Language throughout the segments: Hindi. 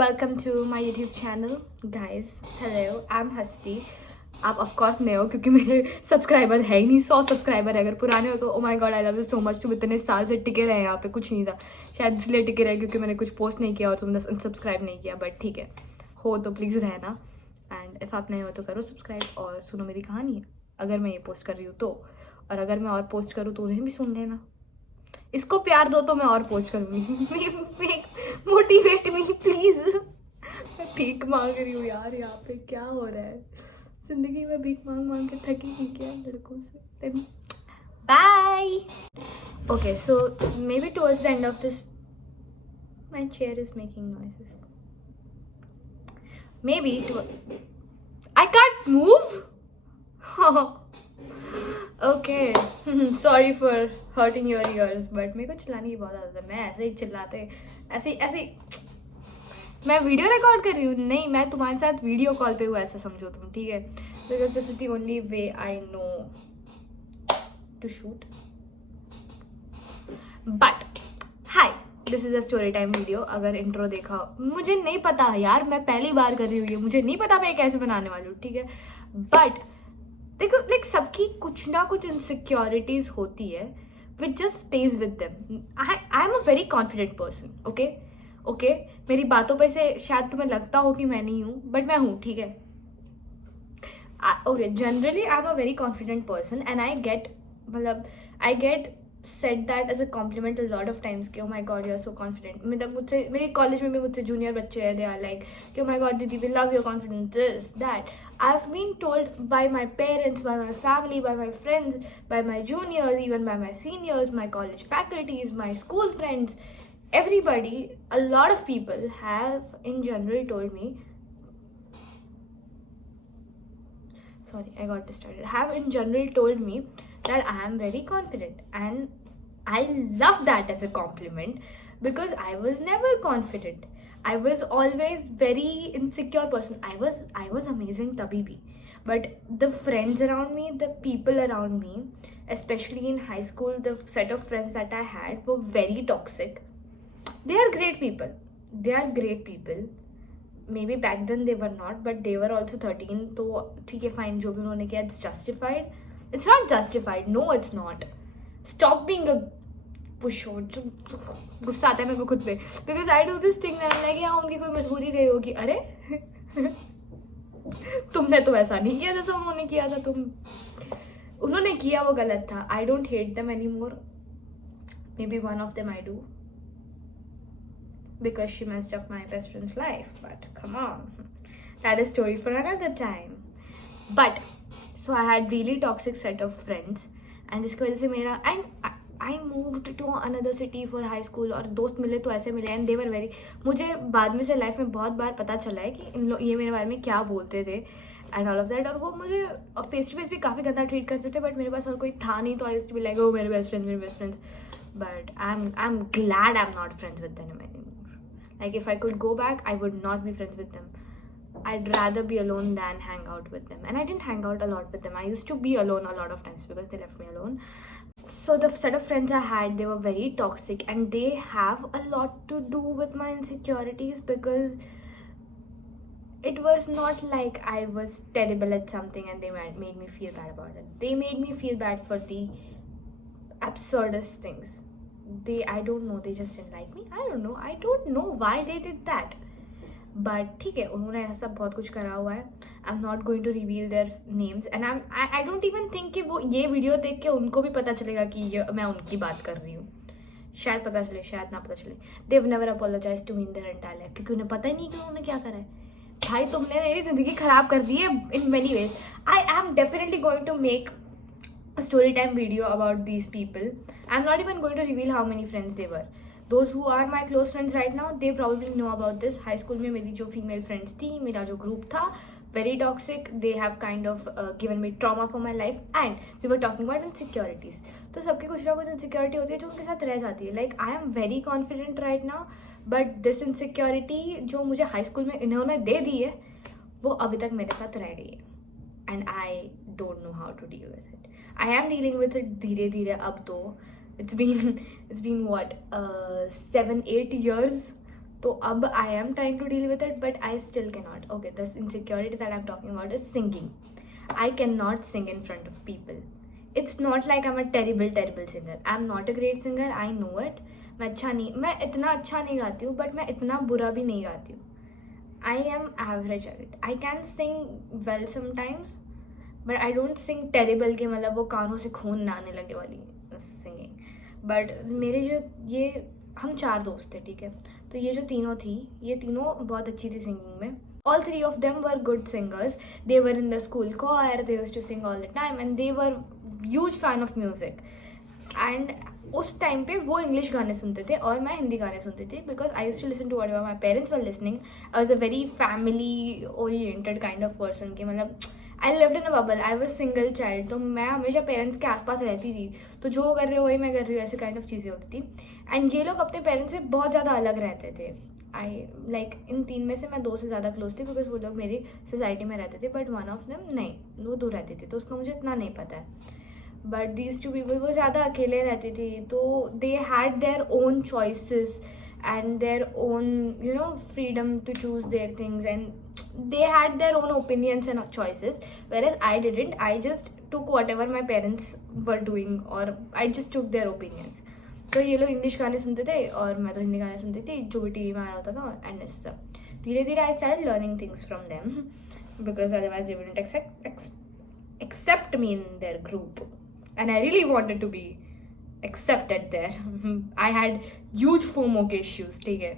Welcome to my YouTube channel, guys. Hello, I'm Hasti. आप ऑफ कोर्स नए हो क्योंकि मेरे सब्सक्राइबर है ही नहीं. 100 सब्सक्राइबर है. अगर पुराने हो तो ओ my God I love you so much. तुम इतने साल से टिके रहे यहाँ पे. कुछ नहीं था, शायद इसलिए टिके रहे क्योंकि मैंने कुछ पोस्ट नहीं किया और तुमने अनसब्सक्राइब नहीं किया. बट ठीक है, हो तो प्लीज़ रहना. एंड इफ़ आप नए हो तो करो सब्सक्राइब और सुनो मेरी कहानी. अगर मैं ये पोस्ट कर रही हूँ तो, और अगर मैं और पोस्ट करूँ तो उन्हें भी सुन लेना. इसको प्यार दो तो मैं और पोस्ट करूँगी. Motivate me please. मैं भीख मांग रही हूँ यार. यहाँ पे क्या हो रहा है? जिंदगी में भीख मांग मांग के थकी हुई क्या लड़कों से. Bye. Okay, so maybe towards the end of this my chair is making noises. Maybe I can't move. Okay. Sorry for hurting your ears, but मेरे को चिल्लाने की बहुत आदत है. मैं ऐसे ही चिल्लाते ऐसे ऐसे. मैं वीडियो रिकॉर्ड कर रही हूँ. नहीं, मैं तुम्हारे साथ वीडियो कॉल पे हूँ, ऐसा समझो तुम. ठीक है, because this is the only way I know to shoot. But hi, this is a story time video. अगर इंट्रो देखा, मुझे नहीं पता यार, मैं पहली बार कर रही हूँ ये. मुझे नहीं पता मैं कैसे बनाने वाली हूँ. ठीक है, बट देखो, लाइक सबकी कुछ ना कुछ इनसिक्योरिटीज होती है which just stage with them. I am a very confident person. Okay, मेरी बातों पे से शायद तुम्हें लगता हो कि मैं नहीं हूँ, बट मैं हूँ. ठीक है, okay. Generally I am a very confident person and I get said that as a compliment a lot of times कि oh my god you are so confident. मतलब मुझसे, मेरे कॉलेज में भी मुझसे जूनियर बच्चे हैं, दे आर लाइक कि ओ माई गॉड दीदी we love your confidence, this that. I have been told by my parents, by my family, by my friends, by my juniors, even by my seniors, my college faculties, my school friends, everybody, a lot of people have in general told me, sorry I got distracted, have in general told me that I am very confident, and I love that as a compliment because I was never confident. I was always very insecure person. I was amazing tabhi bhi, but the friends around me, the people around me, especially in high school, the set of friends that I had were very toxic. They are great people. Maybe back then they were not, but they were also 13. तो ठीक है, फाइन, जो भी उन्होंने किया, it's justified. It's not justified. No, it's not. Stop being a pusho. गुस्सा आता है मेरे को खुद पे, because I do this thing and I'm like, हाँ उनकी कोई मजबूरी रही होगी. अरे तुमने तो ऐसा नहीं किया जैसा उन्होंने किया था. उन्होंने किया वो गलत था. I don't hate them anymore. Maybe one of them I do, because she messed up my best friend's life, but come on, that is story for another time. But so I had really toxic set of friends, and इसकी वजह से मेरा, and I moved to another city for high school, और दोस्त मिले तो ऐसे मिले, and they were very, मुझे बाद में से लाइफ में बहुत बार पता चला है कि इन लोग ये मेरे बारे में क्या बोलते थे एंड ऑल ऑफ दैट. और वो मुझे फेस टू फेस भी काफ़ी गंदा ट्रीट करते थे, बट मेरे पास और कोई था नहीं, तो I used to be like, oh मेरे best friends. But I am glad I am not friends with them anymore. Like if I could go back, I would not be friends with them. I'd rather be alone than hang out with them. And I didn't hang out a lot with them. I used to be alone a lot of times because they left me alone. So the set of friends I had, they were very toxic, and they have a lot to do with my insecurities, because it was not like I was terrible at something and they made me feel bad about it. They made me feel bad for the absurdest things. I don't know, they just didn't like me. I don't know why they did that, but ठीक है, उन्होंने ऐसा बहुत कुछ करा हुआ है. I'm not going to reveal their names, and I don't even think कि वो ये वीडियो देख के उनको भी पता चलेगा कि मैं उनकी बात कर रही हूँ. शायद पता चले, शायद ना पता चले. They've never apologized to me in their entire life, क्योंकि उन्हें पता ही नहीं कि उन्होंने क्या करा है. भाई, तुमने मेरी ज़िंदगी ख़राब कर दी है in many ways. I am definitely going to make a story time video about these people. I'm not even going to reveal how many friends they were. Those who are my close friends right now, they probably know about this. High school में मेरी जो female friends थी, मेरा जो group था, very toxic. They have kind of given me trauma for my life, and we were talking about insecurities. तो सबकी कुछ ना कुछ insecurity होती है जो उनके साथ रह जाती है. Like I am very confident right now, but this insecurity जो मुझे high school में इन्होंने दे दी है, वो अभी तक मेरे साथ रह गई है, and I don't know how to deal with it. I am dealing with it धीरे धीरे अब तो. It's been what 7-8 years तो अब I am trying to deal with it but I still can not. Okay, the insecurity that I am talking about is singing. I can not sing in front of people. It's not like I am a terrible singer. I am not a great singer, I know it. मैं इतना अच्छा नहीं गाती हूँ, बट मैं इतना बुरा भी नहीं गाती हूँ. I am average at it. I can sing well sometimes, but I don't sing terrible के मतलब वो कानों से खून ना आने लगे वाली सिंगिंग. बट मेरे जो ये हम 4 दोस्त थे, ठीक है. तो ये जो तीनों थी, ये तीनों बहुत अच्छी थी सिंगिंग में. All 3 of them were good singers. They were in the school choir. They used to sing all the time, and they were huge fan of music. And उस टाइम पे वो इंग्लिश गाने सुनते थे और मैं हिंदी गाने सुनती थी, because I use to listen to whatever my parents were listening. I was a very family oriented kind of person की, मतलब I lived in a bubble. I was single child, तो मैं हमेशा पेरेंट्स के आसपास रहती थी. तो जो वो कर रहे हो वही मैं कर रही हूँ, ऐसे काइंड ऑफ चीज़ें होती थी. एंड ये लोग अपने पेरेंट्स से बहुत ज़्यादा अलग रहते थे. आई लाइक इन 3 में से मैं 2 से ज़्यादा क्लोज थी, बिकॉज वो लोग मेरी सोसाइटी में रहते थे, बट वन ऑफ देम नहीं, वो दूर रहती थी, तो उसका मुझे इतना नहीं पता है. बट दीज 2 पीपल वो ज़्यादा अकेले रहती थी, तो they had their own choices and their own, you know, freedom to choose their things, and they had their own opinions and choices, whereas I didn't. I just took whatever my parents were doing, or I just took their opinions. तो ये लोग इंग्लिश गाने सुनते थे और मैं तो हिंदी गाने सुनती थी जो भी टीवी में आ रहा होता था. एंड सब धीरे धीरे I started learning things from them, because otherwise they wouldn't accept me in their group, and I really wanted to be accepted there. I had huge FOMO issues, ठीक है.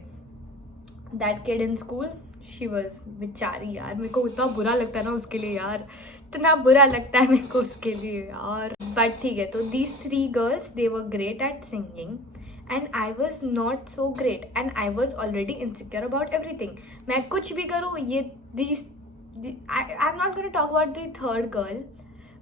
That kid in school, she was बेचारी यार, मेरे को इतना बुरा लगता है ना उसके लिए यार, इतना बुरा लगता है मेरे को उसके लिए यार. बट ठीक है, तो these 3 girls, they were great at singing and I was not so great, and I was already insecure about everything. मैं कुछ भी करूँ, ये I'm not going to talk about the 3rd girl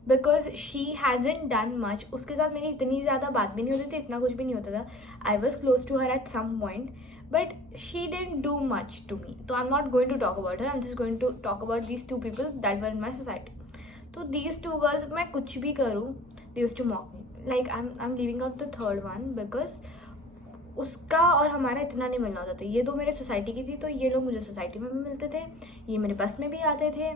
because she hasn't done much. उसके साथ मेरी इतनी ज़्यादा बात भी नहीं होती थी, इतना कुछ भी नहीं होता था. I was close to her at some point, but she didn't do much to me. तो I am not going to talk about her, I am just going to talk about these 2 people that were in my society. तो दीज 2 गर्ल्स, मैं कुछ भी करूँ, they used to mock me. Like I am leaving out the 3rd one, because उसका और हमारा इतना नहीं मिलना होता था. ये 2 मेरे सोसाइटी की थी, तो ये लोग मुझे सोसाइटी में भी मिलते थे, ये मेरे बस में भी आते थे.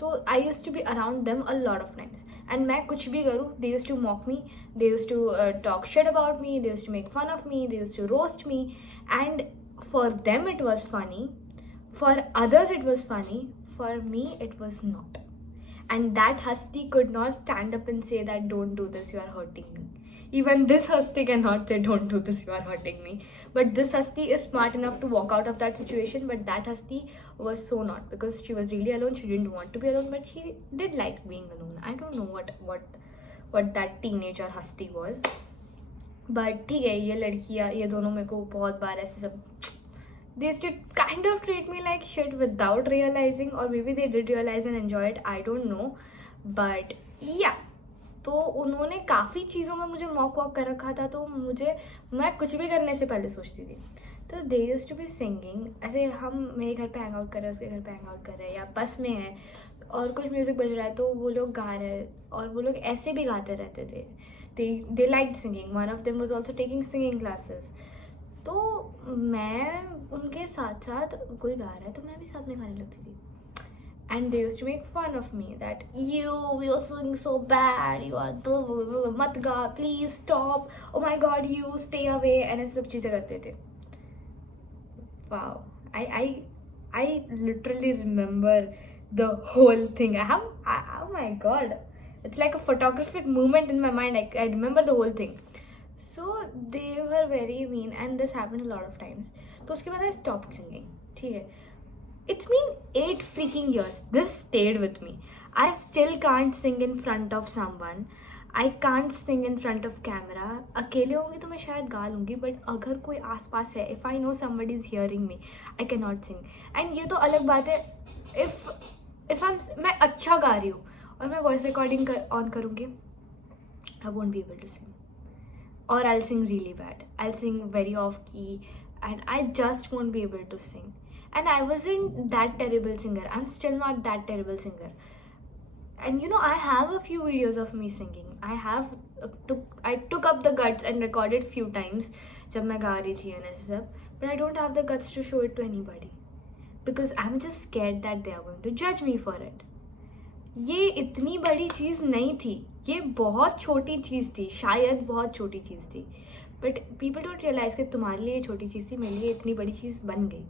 तो I use to be around them a lot of times, and मैं कुछ भी करूँ, they use to mock me, they use to talk shit about me, they use to make fun of me, they use to roast me. And for them it was funny, for others it was funny, for me it was not. And that Hasti could not stand up and say that don't do this, you are hurting me. Even this Hasti cannot say don't do this, you are hurting me. But this Hasti is smart enough to walk out of that situation, but that Hasti was so not, because she was really alone. She didn't want to be alone, but she did like being alone. I don't know what that teenager Hasti was. But ठीक है, ये लड़कियाँ, ये दोनों मेरे को बहुत बार ऐसे सब, they used to kind of treat me like shit without realizing, or maybe they did realize and enjoy it, I don't know. But yeah, तो उन्होंने काफ़ी चीज़ों में मुझे मॉक वॉक कर रखा था, तो मैं कुछ भी करने से पहले सोचती थी. तो they used to be singing, ऐसे हम मेरे घर पे हैंग आउट कर रहे हैं, उसके घर पे हैंग आउट कर रहे हैं, या बस में है और कुछ म्यूज़िक बज रहा है, तो वो लोग गा रहे हैं, और वो लोग ऐसे भी गाते रहते थे. They liked singing. One of them was also taking singing classes. तो मैं उनके साथ साथ, कोई गा रहा है तो मैं भी साथ में गाने लगती थी. And they used to make fun of me that you are singing so bad, you are मत गा, please stop, oh my god you stay away, and ऐसे सब चीज़ें करते थे. Wow, I literally remember the whole thing. oh my god, it's like a photographic moment in my mind. I remember the whole thing. So they were very mean, and this happened a lot of times. तो उसके बाद I stopped singing. ठीक है, it's been 8 freaking years. This stayed with me. I still can't sing in front of someone. I can't sing in front of camera. अकेले होंगी तो मैं शायद गा लूँगी, बट अगर कोई आसपास है, if I know somebody is hearing me, I cannot sing. And ये तो अलग बात है, if मैं अच्छा गा रही हूँ और मैं वॉइस रिकॉर्डिंग ऑन करूँगी, I won't be able to sing. Or I'll sing really bad. I'll sing very off key, and I just won't be able to sing. And I wasn't that terrible singer. I'm still not that terrible singer. And you know, I have a few videos of me singing. I took up the guts and recorded few times जब मैं गा रही थी and ऐसे सब. but I don't have the guts to show it to anybody because I'm just scared that they are going to judge me for it. ये इतनी बड़ी चीज़ नहीं थी, ये बहुत छोटी चीज़ थी, शायद बहुत छोटी चीज़ थी, बट पीपल डोंट रियलाइज़ कि तुम्हारे लिए छोटी चीज़ थी, मेरे लिए इतनी बड़ी चीज़ बन गई.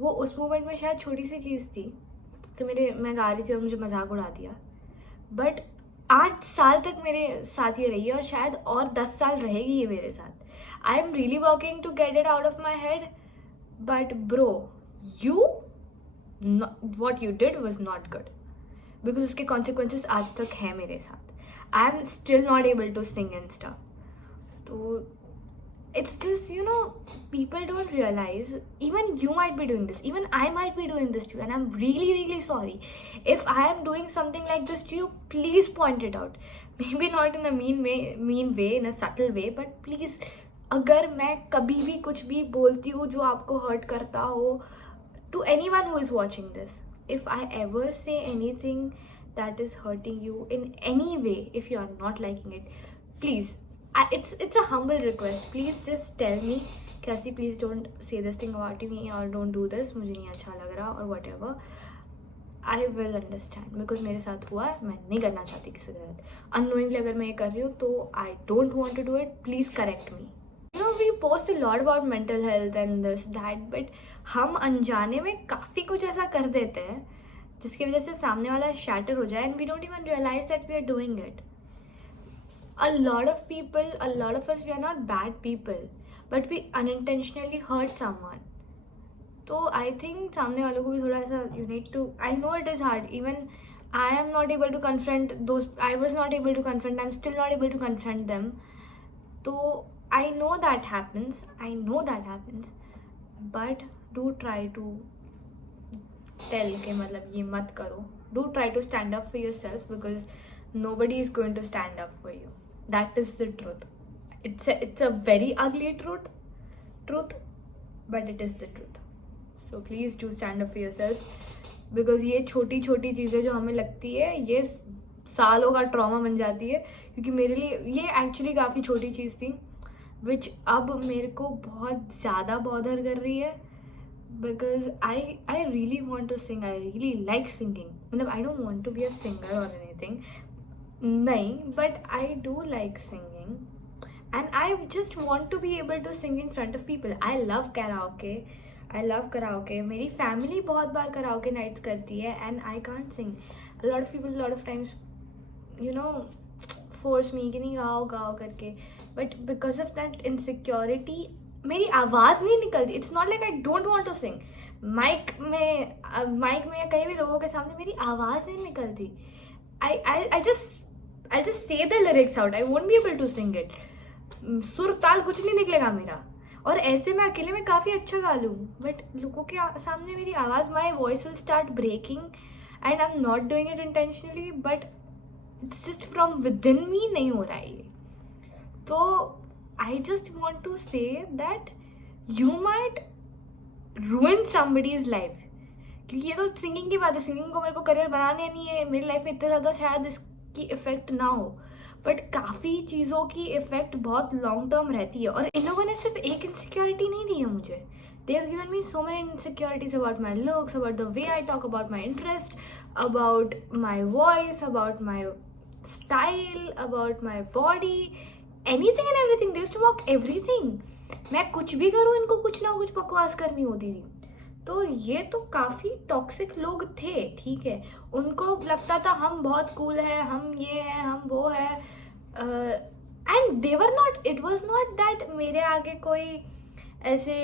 वो उस मोमेंट में शायद छोटी सी चीज़ थी कि मैं गा रही थी और मुझे मजाक उड़ा दिया, बट 8 साल तक मेरे साथ ये रही है और शायद और 10 साल रहेगी ये मेरे साथ. I am really working to get it out of my head, but bro you what you did was not good because उसके कॉन्सिक्वेंसेज आज तक हैं मेरे साथ. I am still not able to sing and stuff. तो it's just, people don't realize, even you might be doing this, even I might be doing this to you, and I'm really sorry if I am doing something like this to you. Please point it out, maybe not in a mean way, in a subtle way, but please, अगर मैं कभी भी कुछ भी बोलती हूँ जो आपको hurt करता हो, to anyone who is watching this, if I ever say anything that is hurting you in any way, if you are not liking it, please, it's a humble request, please just tell me, Cassie, please don't say this thing about me or don't do this, मुझे नहीं अच्छा लग रहा or whatever. I will understand because मेरे साथ हुआ है, मैं नहीं करना चाहती किसी के साथ. Unknowingly अगर मैं ये कर रही हूँ तो I don't want to do it, please correct me. We post a lot about mental health and this that, but हम अनजाने में काफ़ी कुछ ऐसा कर देते हैं जिसकी वजह से सामने वाला shatter हो जाए and we don't even realize that we are doing it. A lot of people, a lot of us, we are not bad people, but we unintentionally hurt someone. So I think सामने वालों को भी थोड़ा सा you need to, I know it is hard, even I am not able to confront those, I was not able to confront, I'm still not able to confront them. So I know that happens, but do try to tell कि मतलब ये मत करो. Do try to stand up for yourself because nobody is going to stand up for you. That is the truth. It's a very ugly truth, but it is the truth. So please do stand up for yourself because ये छोटी छोटी चीज़ें जो हमें लगती है ये सालों का ट्रॉमा बन जाती है, क्योंकि मेरे लिए ये एक्चुअली काफ़ी छोटी चीज़ थी which अब मेरे को बहुत ज़्यादा बॉदर कर रही है because I really want to sing, I really like singing. मतलब I don't want to be a singer or anything, नहीं, but I do like singing and I just want to be able to sing in front of people. I love karaoke. मेरी family बहुत बार karaoke nights करती है and I can't sing. A lot of people, a lot of times, force me कि नहीं गाओ करके, but because of that insecurity मेरी आवाज़ नहीं निकलती. It's not like I don't want to sing. Mic में या कहीं भी लोगों के सामने मेरी आवाज़ नहीं निकलती. I'll just say the lyrics out. I won't be able to sing it. सुर ताल कुछ नहीं निकलेगा मेरा, और ऐसे मैं अकेले में काफ़ी अच्छा गा लूँ, बट लोगों के सामने मेरी आवाज़, my voice will start breaking and I'm not doing it intentionally, but it's just from within me नहीं हो रहा है ये. तो I just want to say that you might ruin somebody's life, क्योंकि ये तो सिंगिंग की बात है. सिंगिंग को मेरे को करियर बनाने नहीं है, मेरी लाइफ में इतने ज़्यादा शायद इसकी इफ़ेक्ट ना हो, बट काफ़ी चीज़ों की इफ़ेक्ट बहुत लॉन्ग टर्म रहती है. और इन लोगों ने सिर्फ एक इनसिक्योरिटी नहीं दी है मुझे. They have given me so many insecurities about my looks, about the way I talk, about my interest, about my voice, about my style, about my body, anything and everything. They used to mock everything. मैं कुछ भी करूँ इनको कुछ ना कुछ बकवास करनी होती थी. तो ये तो काफ़ी टॉक्सिक लोग थे, ठीक है. उनको लगता था हम बहुत कूल है, हम ये है, हम वो है, and they were not. It was not that मेरे आगे कोई ऐसे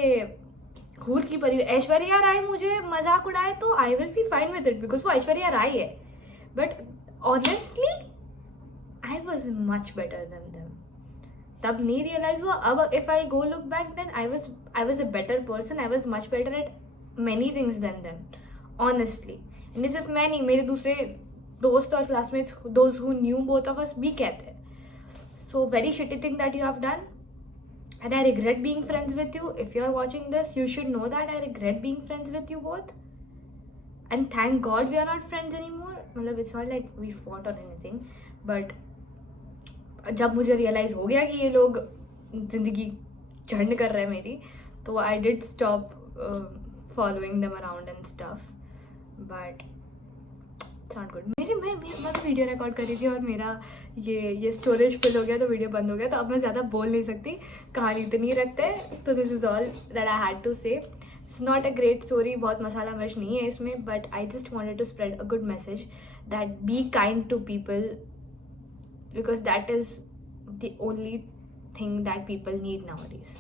हूर की परी ऐश्वर्या राय मुझे मजाक उड़ाए तो I will be fine with it because वो ऐश्वर्या राय है. But honestly I was much better than them. तब नहीं रियलाइज हुआ. अब if I go look back then I was a better person. I was much better at many things than them, honestly. and ये सिर्फ मैं नहीं, मेरे दूसरे दोस्त और classmates, those who knew both of us, भी कहते हैं. So very shitty thing that you have done, and I regret being friends with you. If you are watching this, you should know that I regret being friends with you both, and thank God we are not friends anymore. मतलब it's not like we fought or anything, but जब मुझे realize हो गया कि ये लोग जिंदगी झंड कर रहे हैं मेरी, तो I did stop following them around and stuff, but it's not good. मैं वीडियो रिकॉर्ड कर रही थी और मेरा ये स्टोरेज फुल हो गया तो वीडियो बंद हो गया, तो अब मैं ज़्यादा बोल नहीं सकती, कहानी इतनी रखते हैं. तो this is all that I had to say. It's not a great story, बहुत मसाला मिर्च नहीं है इसमें, but I just wanted to spread a good message that be kind to people, because that is the only thing that people need nowadays.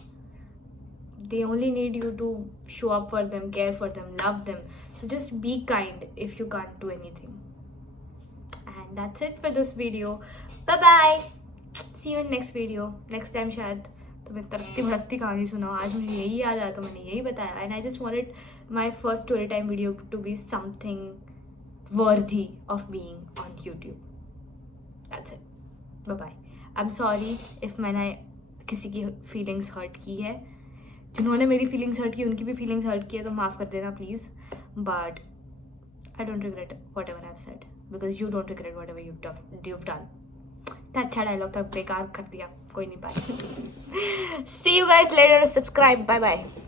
They only need you to show up for them, care for them, love them. So just be kind if you can't do anything. And that's it for this video. Bye bye. See you in next video. Next time शायद तुम्हें तड़कती भड़कती कहानी सुनाओ. आज मुझे यही याद आया तो मैंने यही बताया. And I just wanted my first story time video to be something worthy of being on YouTube. That's it. Bye bye. I'm sorry if मैंने किसी की फीलिंग्स हर्ट की है. जिन्होंने मेरी फीलिंग्स हर्ट की उनकी भी फीलिंग्स हर्ट की है, तो माफ़ कर देना please. But I don't regret what ever I have said, because you don't regret what ever you've done. इतना अच्छा डायलॉग था, बेकार कर दिया, कोई नहीं पाया. See you guys later. Subscribe. Bye bye.